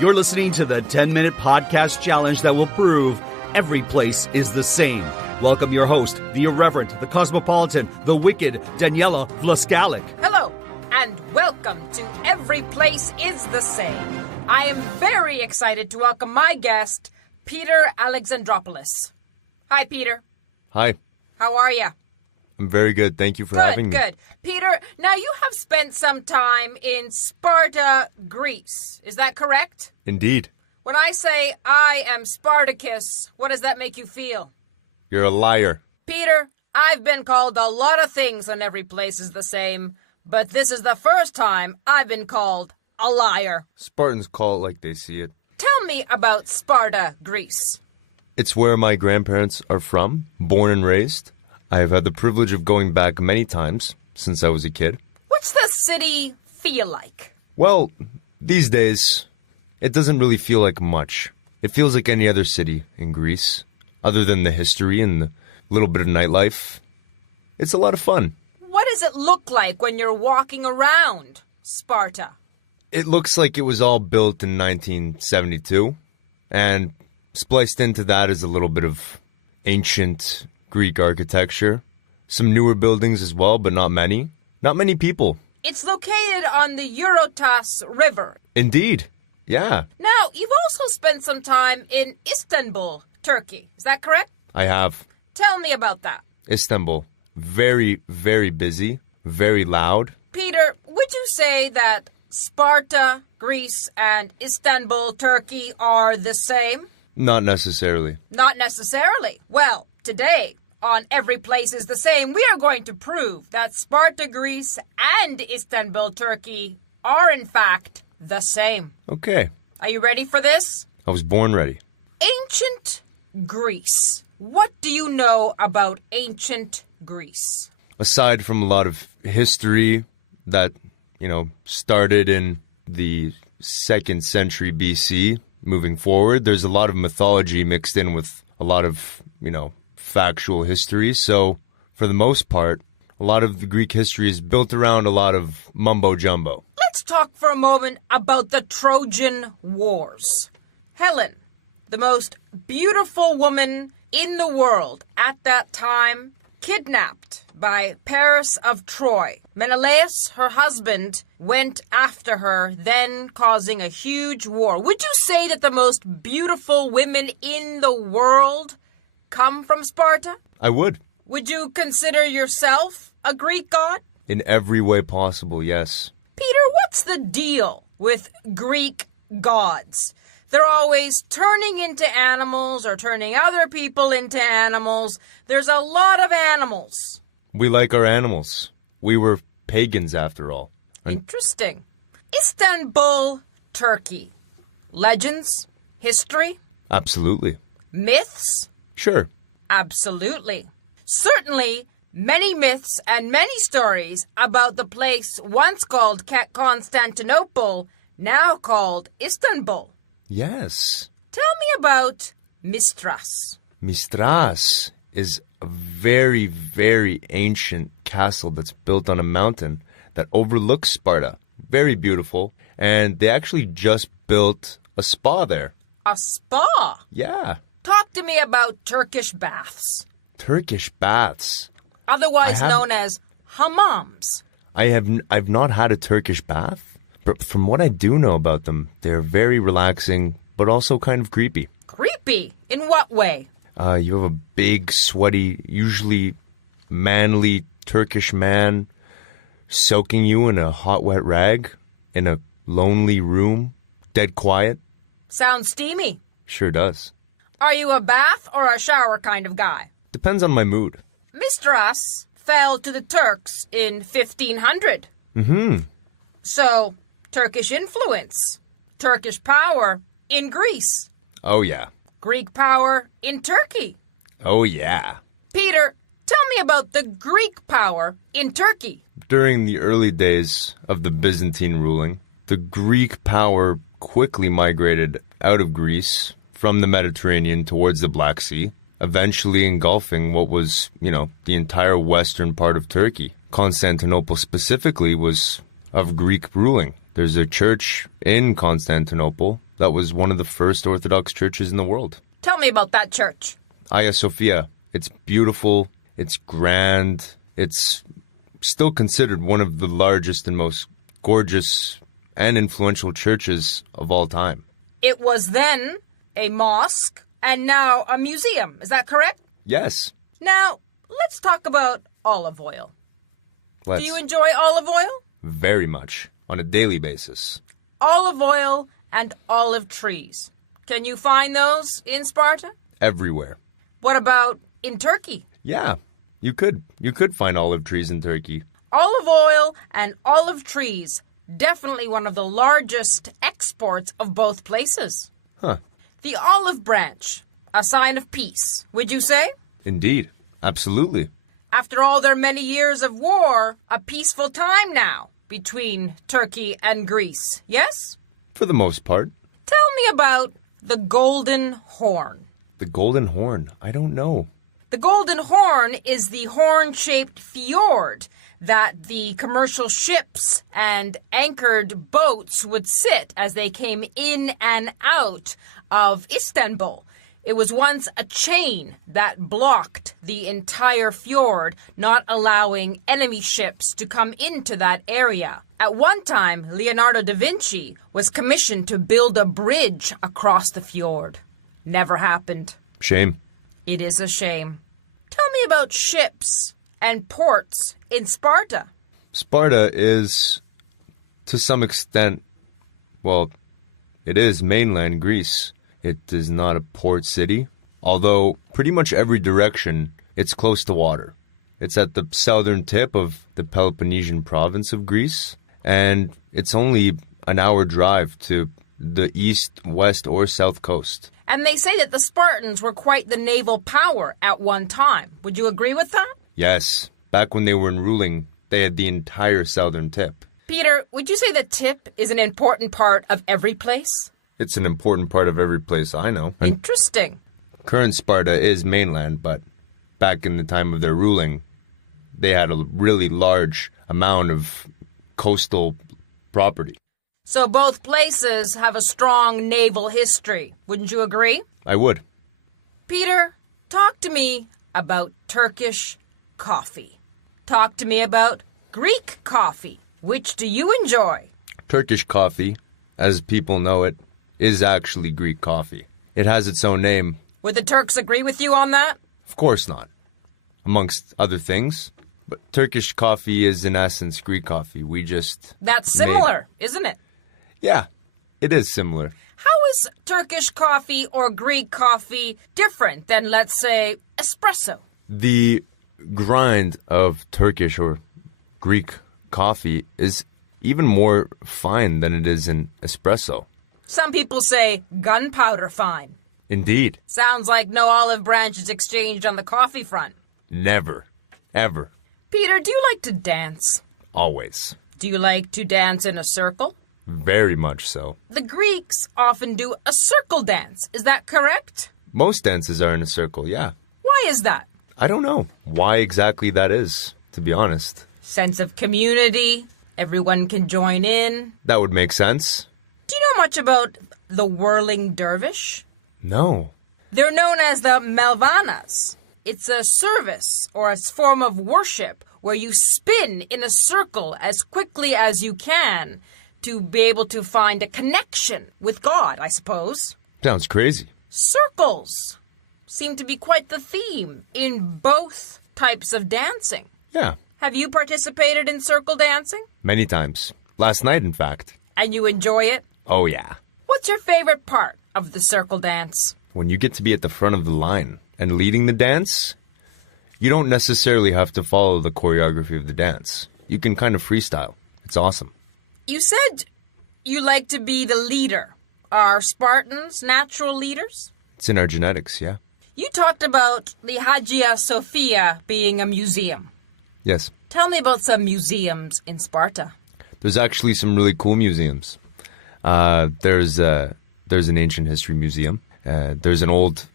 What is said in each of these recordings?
You're listening to the 10-minute podcast challenge that will prove every place is the same. Welcome your host, the irreverent, the cosmopolitan, the wicked, Daniela Vlaskalic. Hello, and welcome to Every Place Is The Same. I am very excited to welcome my guest, Peter Alexandropoulos. Hi, Peter. Hi. How are you? I'm very good. Thank you for having me. Good. Peter, now you have spent some time in Sparta, Greece. Is that correct? Indeed. When I say I am Spartacus, what does that make you feel? You're a liar. Peter, I've been called a lot of things on Every Place Is The Same, but this is the first time I've been called a liar. Spartans call it like they see it. Tell me about Sparta, Greece. It's where my grandparents are from, born and raised. I've had the privilege of going back many times since I was a kid. What's the city feel like? Well, these days, it doesn't really feel like much. It feels like any other city in Greece, other than the history and the little bit of nightlife. It's a lot of fun. What does it look like when you're walking around Sparta? It looks like it was all built in 1972, and spliced into that is a little bit of ancient Greek architecture. Some newer buildings as well, but not many. Not many people. It's located on the Eurotas River. Indeed. Yeah. Now, you've also spent some time in Istanbul, Turkey. Is that correct? I have. Tell me about that. Istanbul. Very, very busy. Very loud. Peter, would you say that Sparta, Greece, and Istanbul, Turkey are the same? Not necessarily. Not necessarily. Well, today, on Every Place Is The Same, we are going to prove that Sparta, Greece, and Istanbul, Turkey are in fact the same. Okay. Are you ready for this? I was born ready. Ancient Greece. What do you know about ancient Greece? Aside from a lot of history that, started in the 2nd century BC, moving forward, there's a lot of mythology mixed in with a lot of, factual history. So, for the most part, a lot of the Greek history is built around a lot of mumbo-jumbo. Let's talk for a moment about the Trojan Wars. Helen, the most beautiful woman in the world at that time, kidnapped by Paris of Troy. Menelaus, her husband, went after her, then causing a huge war. Would you say that the most beautiful women in the world come from Sparta? I would. Would you consider yourself a Greek god? In every way possible, yes. Peter, what's the deal with Greek gods? They're always turning into animals or turning other people into animals. There's a lot of animals. We like our animals. We were pagans after all. Interesting. Istanbul, Turkey. Legends? History? Absolutely. Myths? Sure. Absolutely. Certainly, many myths and many stories about the place once called Constantinople, now called Istanbul. Yes. Tell me about Mistras. Mistras is a very, very ancient castle that's built on a mountain that overlooks Sparta. Very beautiful. And they actually just built a spa there. A spa? Yeah. Talk to me about Turkish baths. Turkish baths. Otherwise known as hammams. I've not had a Turkish bath, but from what I do know about them, they're very relaxing, but also kind of creepy. Creepy? In what way? You have a big, sweaty, usually manly Turkish man soaking you in a hot, wet rag in a lonely room, dead quiet. Sounds steamy. Sure does. Are you a bath or a shower kind of guy? Depends on my mood. Mistras fell to the Turks in 1500. Mm-hmm. So, Turkish influence, Turkish power in Greece. Oh, yeah. Greek power in Turkey. Oh, yeah. Peter, tell me about the Greek power in Turkey. During the early days of the Byzantine ruling, the Greek power quickly migrated out of Greece from the Mediterranean towards the Black Sea, eventually engulfing what was, the entire western part of Turkey. Constantinople specifically was of Greek ruling. There's a church in Constantinople That was one of the first Orthodox churches in the world. Tell me about that church. Hagia Sophia. It's beautiful. It's grand. It's still considered one of the largest and most gorgeous and influential churches of all time. It was then a mosque and now a museum. Is that correct? Yes. Now, let's talk about olive oil. Let's. Do you enjoy olive oil? Very much. On a daily basis. Olive oil and olive trees. Can you find those in Sparta? Everywhere. What about in Turkey? Yeah, you could. You could find olive trees in Turkey. Olive oil and olive trees. Definitely one of the largest exports of both places. Huh. The olive branch. A sign of peace, would you say? Indeed. Absolutely. After all their many years of war, a peaceful time now between Turkey and Greece, yes? For the most part. Tell me about the Golden Horn. The Golden Horn. I don't know. The Golden Horn is the horn-shaped fjord that the commercial ships and anchored boats would sit as they came in and out of Istanbul. It was once a chain that blocked the entire fjord, not allowing enemy ships to come into that area. At one time, Leonardo da Vinci was commissioned to build a bridge across the fjord. Never happened. Shame. It is a shame. Tell me about ships and ports in Sparta. Sparta is, to some extent, well, it is mainland Greece. It is not a port city, although pretty much every direction it's close to water. It's at the southern tip of the Peloponnesian province of Greece, and it's only an hour drive to the east, west, or south coast. And they say that the Spartans were quite the naval power at one time. Would you agree with that? Yes. Back when they were ruling, they had the entire southern tip. Peter, would you say the tip is an important part of every place? It's an important part of every place I know. And Interesting. current Sparta is mainland, but back in the time of their ruling, they had a really large amount of coastal property. So both places have a strong naval history. Wouldn't you agree? I would. Peter, talk to me about Turkish coffee. Talk to me about Greek coffee. Which do you enjoy? Turkish coffee, as people know it, is actually Greek coffee. It has its own name. Would the Turks agree with you on that? Of course not. Amongst other things. But Turkish coffee is in essence Greek coffee. We just... That's similar, isn't it? Yeah, it is similar. How is Turkish coffee or Greek coffee different than, let's say, espresso? The grind of Turkish or Greek coffee is even more fine than it is in espresso. Some people say gunpowder fine. Indeed. Sounds like no olive branches exchanged on the coffee front. Never. Ever. Peter, do you like to dance? Always. Do you like to dance in a circle? Very much so. The Greeks often do a circle dance. Is that correct? Most dances are in a circle, yeah. Why is that? I don't know why exactly that is, to be honest. Sense of community. Everyone can join in. That would make sense. Do you know much about the whirling dervish? No. They're known as the Malvanas. It's a service or a form of worship where you spin in a circle as quickly as you can to be able to find a connection with God, I suppose. Sounds crazy. Circles seem to be quite the theme in both types of dancing. Yeah. Have you participated in circle dancing? Many times. Last night, in fact. And you enjoy it? Oh, yeah. What's your favorite part of the circle dance? When you get to be at the front of the line and leading the dance, you don't necessarily have to follow the choreography of the dance. You can kind of freestyle. It's awesome. You said you like to be the leader. Are Spartans natural leaders? It's in our genetics, yeah. You talked about the Hagia Sophia being a museum. Yes. Tell me about some museums in Sparta. There's actually some really cool museums. There's an ancient history museum. There's an old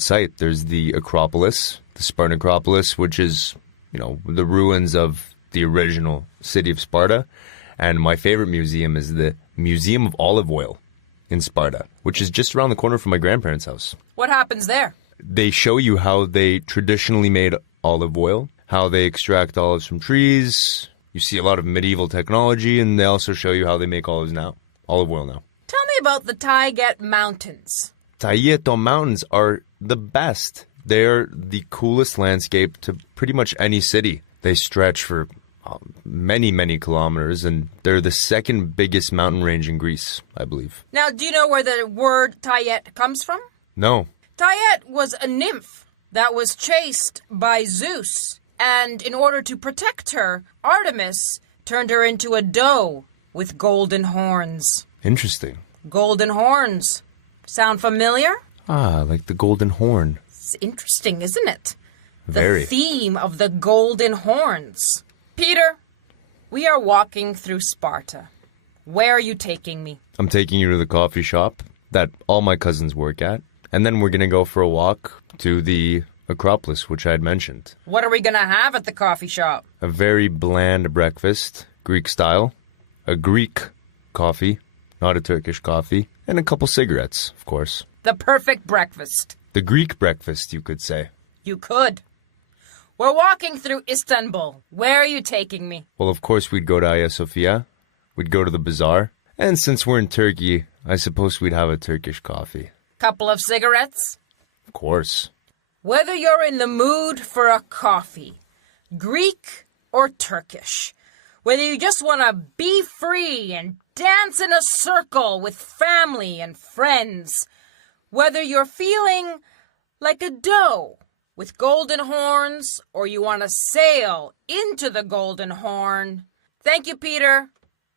site. There's the Acropolis, the Spartan Acropolis, which is, the ruins of the original city of Sparta. And my favorite museum is the Museum of Olive Oil. in Sparta, which is just around the corner from my grandparents' house. What happens there? They show you how they traditionally made olive oil, how they extract olives from trees. You see a lot of medieval technology, and they also show you how they make olive oil now. Tell me about the Tayget Mountains. Taygeto Mountains are the best. They're the coolest landscape to pretty much any city. They stretch for many, many kilometers, and they're the second biggest mountain range in Greece, I believe. Now, do you know where the word Tayet comes from? No. Tayet was a nymph that was chased by Zeus, and in order to protect her, Artemis turned her into a doe with golden horns. Interesting. Golden horns. Sound familiar? Ah, like the golden horn. It's interesting, isn't it? Very. The theme of the golden horns. Peter, we are walking through Sparta. Where are you taking me? I'm taking you to the coffee shop that all my cousins work at, and then we're going to go for a walk to the Acropolis, which I had mentioned. What are we going to have at the coffee shop? A very bland breakfast, Greek style, a Greek coffee, not a Turkish coffee, and a couple cigarettes, of course. The perfect breakfast. The Greek breakfast, you could say. You could. We're walking through Istanbul. Where are you taking me? Well, of course, we'd go to Hagia Sophia. We'd go to the bazaar. And since we're in Turkey, I suppose we'd have a Turkish coffee. Couple of cigarettes? Of course. Whether you're in the mood for a coffee, Greek or Turkish, whether you just want to be free and dance in a circle with family and friends, whether you're feeling like a doe with golden horns or you want to sail into the golden horn, thank you, Peter,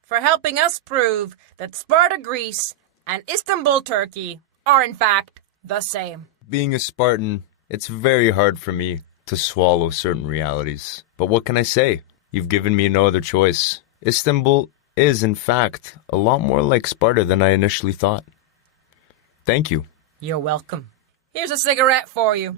for helping us prove that Sparta, Greece, and Istanbul, Turkey are in fact the same. Being a Spartan, it's very hard for me to swallow certain realities. But what can I say? You've given me no other choice. Istanbul is, in fact, a lot more like Sparta than I initially thought. Thank you. You're welcome. Here's a cigarette for you.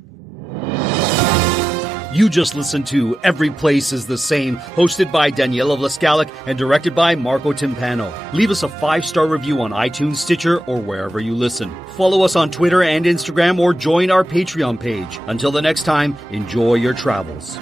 You just listened to Every Place Is The Same, hosted by Daniela Vlaskalic and directed by Marco Timpano. Leave us a 5-star review on iTunes, Stitcher, or wherever you listen. Follow us on Twitter and Instagram or join our Patreon page. Until the next time, enjoy your travels.